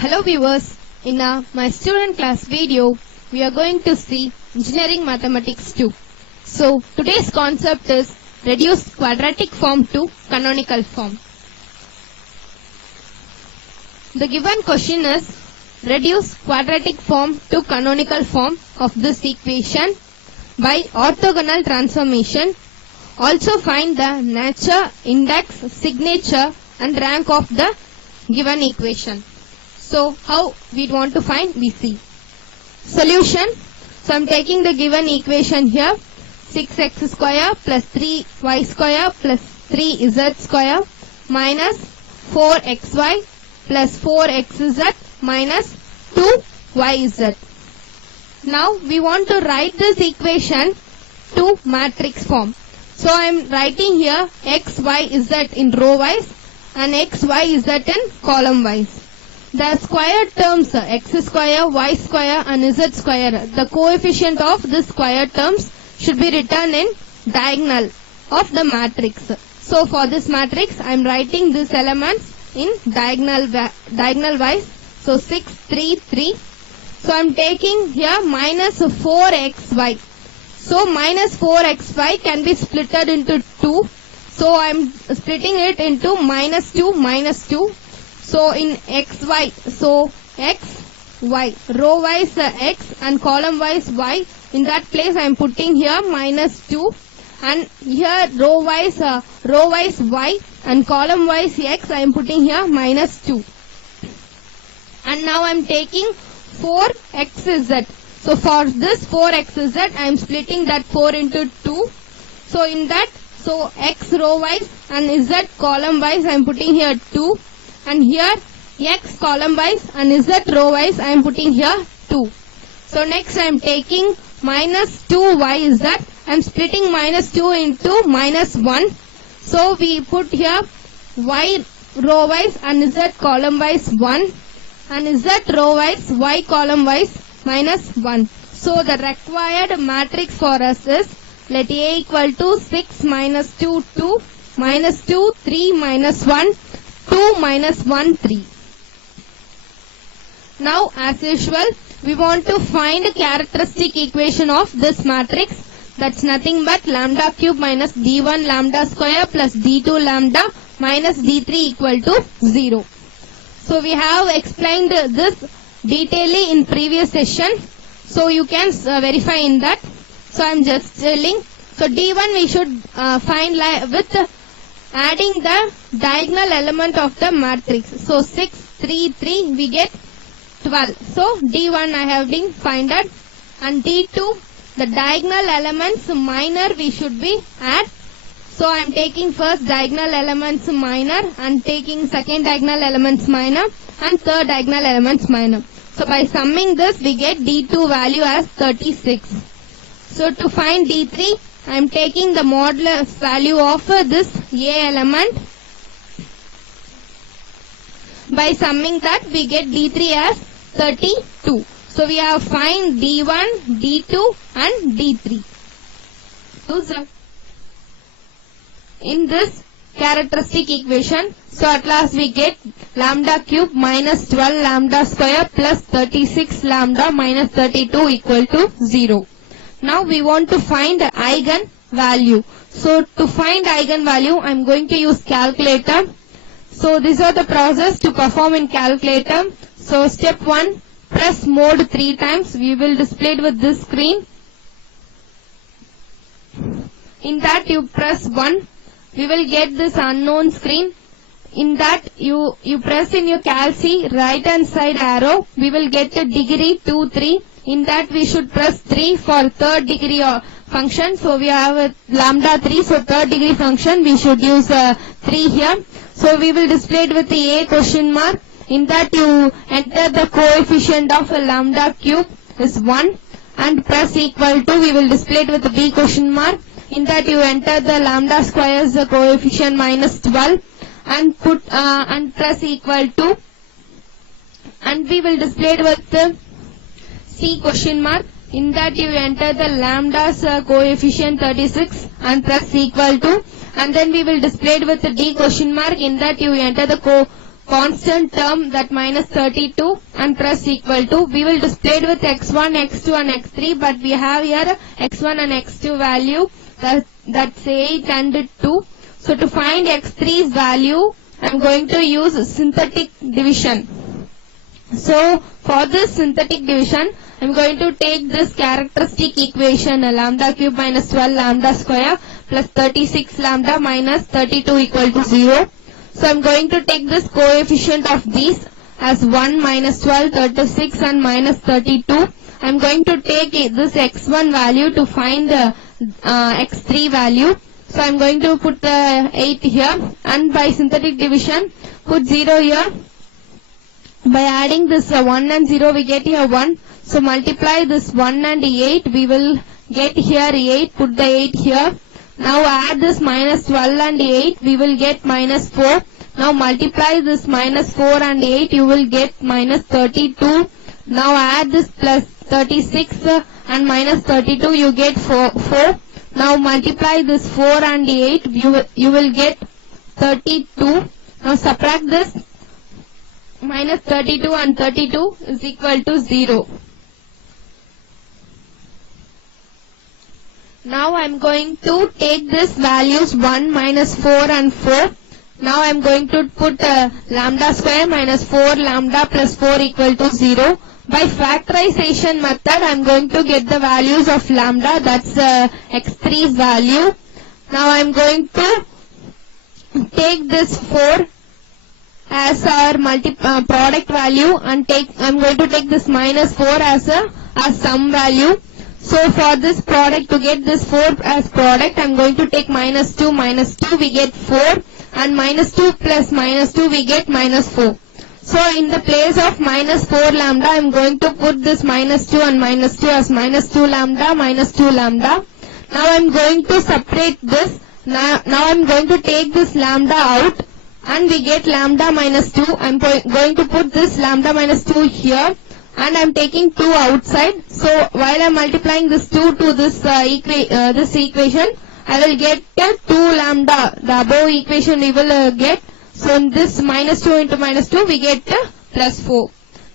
Hello viewers, in my student class video, we are going to see Engineering Mathematics 2. So today's concept is reduce quadratic form to canonical form. The given question is reduce quadratic form to canonical form of this equation by orthogonal transformation. Also find the nature, index, signature and rank of the given equation. So how we want to find, we see. Solution. So I am taking the given equation here. 6x square plus 3y square plus 3z square minus 4xy plus 4xz minus 2yz. Now we want to write this equation to matrix form. So I am writing here x, y, z in row wise and x, y, z in column wise. The square terms x square, y square and z square, the coefficient of the square terms should be written in diagonal of the matrix. So for this matrix I am writing these elements in diagonal wise. So 6, 3, 3. So I am taking here minus 4xy. So minus 4xy can be splitted into 2. So I am splitting it into minus 2, minus 2. So in xy, so x, y, row wise x and column wise y. In that place I am putting here minus 2 and here row wise y and column wise x I am putting here minus 2. And now I am taking 4xz. So for this 4xz I am splitting that 4 into 2. So in that, so x row wise and z column wise I am putting here 2. And here x column wise and z row wise I am putting here 2. So next I am taking minus 2yz. I am splitting minus 2 into minus 1. So we put here y row wise and z column wise 1 and z row wise y column wise minus 1. So the required matrix for us is, let A equal to 6 minus 2 2 minus 2 3 minus 1 2 minus 1 3. Now as usual we want to find a characteristic equation of this matrix. That's nothing but lambda cube minus d1 lambda square plus d2 lambda minus d3 equal to 0. So we have explained this detailedly in previous session. So you can verify in that. So I am just telling. So d1 we should find with adding the diagonal element of the matrix. So 6, 3, 3 we get 12. So d1 I have been find out. And d2 the diagonal elements minor we should be add. So I am taking first diagonal elements minor and taking second diagonal elements minor and third diagonal elements minor. So by summing this we get d2 value as 36. So to find d3 I am taking the modulus value of this A element. By summing that we get d3 as 32. So we have find d1, d2 and d3. In this characteristic equation, so at last we get lambda cube minus 12 lambda square plus 36 lambda minus 32 equal to 0. Now we want to find the eigen value. So to find eigen value I am going to use calculator. So these are the process to perform in calculator. So step 1, press mode 3 times. We will display it with this screen. In that you press 1. We will get this unknown screen. In that you press in your calc right hand side arrow. We will get a degree 2, 3. In that we should press 3 for third degree function. So we have a lambda 3. So third degree function we should use 3 here. So we will display it with the A question mark. In that you enter the coefficient of a lambda cube is 1 and press equal to. We will display it with the B question mark. In that you enter the lambda squares coefficient minus 12 and put and press equal to. And we will display it with the C question mark. In that you enter the lambda's coefficient 36 and press equal to. And then we will display it with the D question mark. In that you enter the constant term, that minus 32 and plus equal to, we will display it with x1, x2 and x3, but we have here x1 and x2 value, that's 8 and 2. So to find x3's value, I am going to use synthetic division. So for this synthetic division, I am going to take this characteristic equation, lambda cube minus 12 lambda square plus 36 lambda minus 32 equal to 0. So I am going to take this coefficient of these as 1, minus 12, 36 and minus 32. I am going to take this x1 value to find the x3 value. So I am going to put the 8 here, and by synthetic division put 0 here. By adding this 1 and 0 we get here 1. So multiply this 1 and 8, we will get here 8, put the 8 here. Now add this minus 12 and 8, we will get minus 4. Now multiply this minus 4 and 8, you will get minus 32. Now add this plus 36 and minus 32, you get 4. Now multiply this 4 and 8, you will get 32. Now subtract this, minus 32 and 32 is equal to 0. Now I am going to take this values 1, minus 4 and 4. Now I am going to put lambda square minus 4 lambda plus 4 equal to 0. By factorization method, I am going to get the values of lambda, that's x3's value. Now I am going to take this 4 as our product value, and I am going to take this minus 4 as a sum value. So for this product, to get this 4 as product, I am going to take minus 2, we get 4, and minus 2 plus minus 2, we get minus 4. So in the place of minus 4 lambda, I am going to put this minus 2 and minus 2 as minus 2 lambda, minus 2 lambda. Now I am going to separate this. Now I am going to take this lambda out, and we get lambda minus 2. I am going to put this lambda minus 2 here, and I am taking 2 outside. So while I am multiplying this 2 to this equation, I will get 2 lambda. The above equation we will get. So in this minus 2 into minus 2, we get plus 4.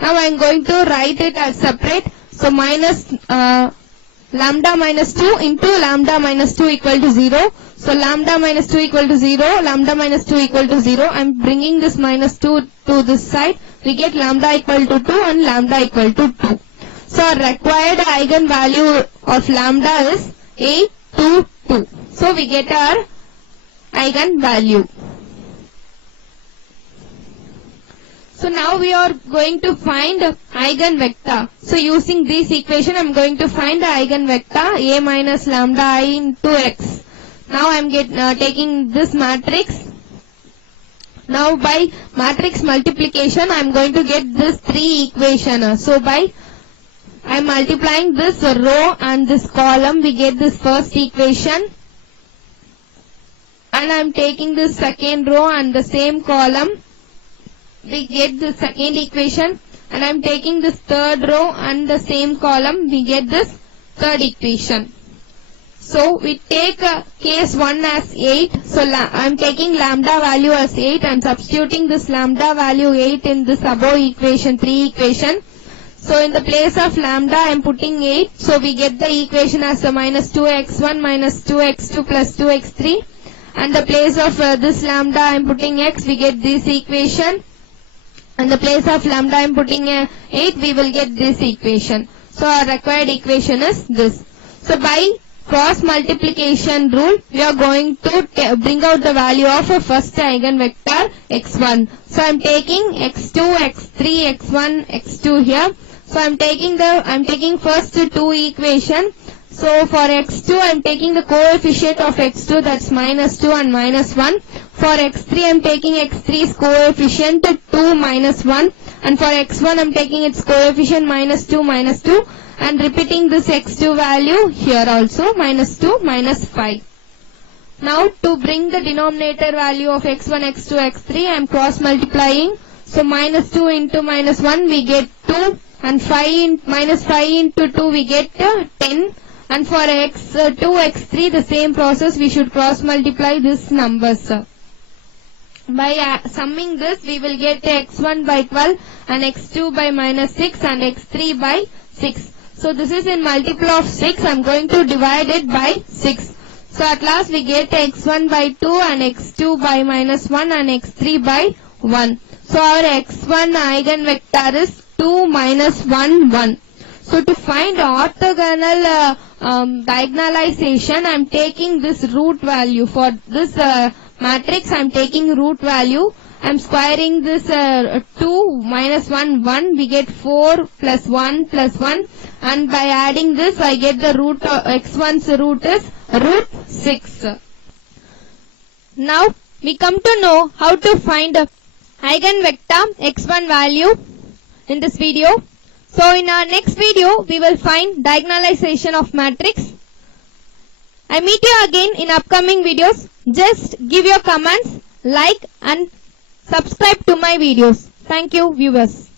Now I am going to write it as separate. So minus lambda minus 2 into lambda minus 2 equal to 0. So lambda minus 2 equal to 0, lambda minus 2 equal to 0. I am bringing this minus 2 to this side. We get lambda equal to 2 and lambda equal to 2. So our required eigenvalue of lambda is 8, 2, 2. So we get our eigenvalue. So now we are going to find eigenvector. So using this equation, I am going to find the eigenvector a minus lambda I into x. Now I am taking this matrix. Now by matrix multiplication, I am going to get this 3 equation. So by I am multiplying this row and this column, we get this first equation. And I am taking this second row and the same column, we get the second equation, and I am taking this third row and the same column, we get this third equation. So we take case 1 as 8. So I am taking lambda value as 8 and substituting this lambda value 8 in this above equation, 3 equation. So in the place of lambda I am putting 8. So we get the equation as a minus 2x1 minus 2x2 plus 2x3. And the place of this lambda I am putting x, we get this equation. In the place of lambda I am putting 8, we will get this equation. So our required equation is this. So by cross multiplication rule, we are going to bring out the value of a first eigenvector x1. So I am taking x2, x3, x1, x2 here. So I am taking first 2 equation. So for x2, I am taking the coefficient of x2, that's minus 2 and minus 1. For x3, I am taking x3's coefficient 2 minus 1. And for x1, I am taking its coefficient minus 2 minus 2. And repeating this x2 value here also, minus 2 minus 5. Now to bring the denominator value of x1, x2, x3, I am cross multiplying. So minus 2 into minus 1, we get 2. And minus 5 into 2, we get 10. And for x2, x3, the same process, we should cross multiply these numbers. by summing this, we will get x1 by 12 and x2 by minus 6 and x3 by 6. So this is in multiple of 6. I am going to divide it by 6. So at last we get x1 by 2 and x2 by minus 1 and x3 by 1. So our x1 eigenvector is 2 minus 1 1. So to find orthogonal diagonalization, I am taking this root value. For this matrix, I am taking root value. I am squaring this 2 minus 1 1. We get 4 plus 1 plus 1. And by adding this, I get the root of x1's root is root 6. Now we come to know how to find eigenvector x1 value in this video. So in our next video, we will find diagonalization of matrix. I meet you again in upcoming videos. Just give your comments, like and subscribe to my videos. Thank you, viewers.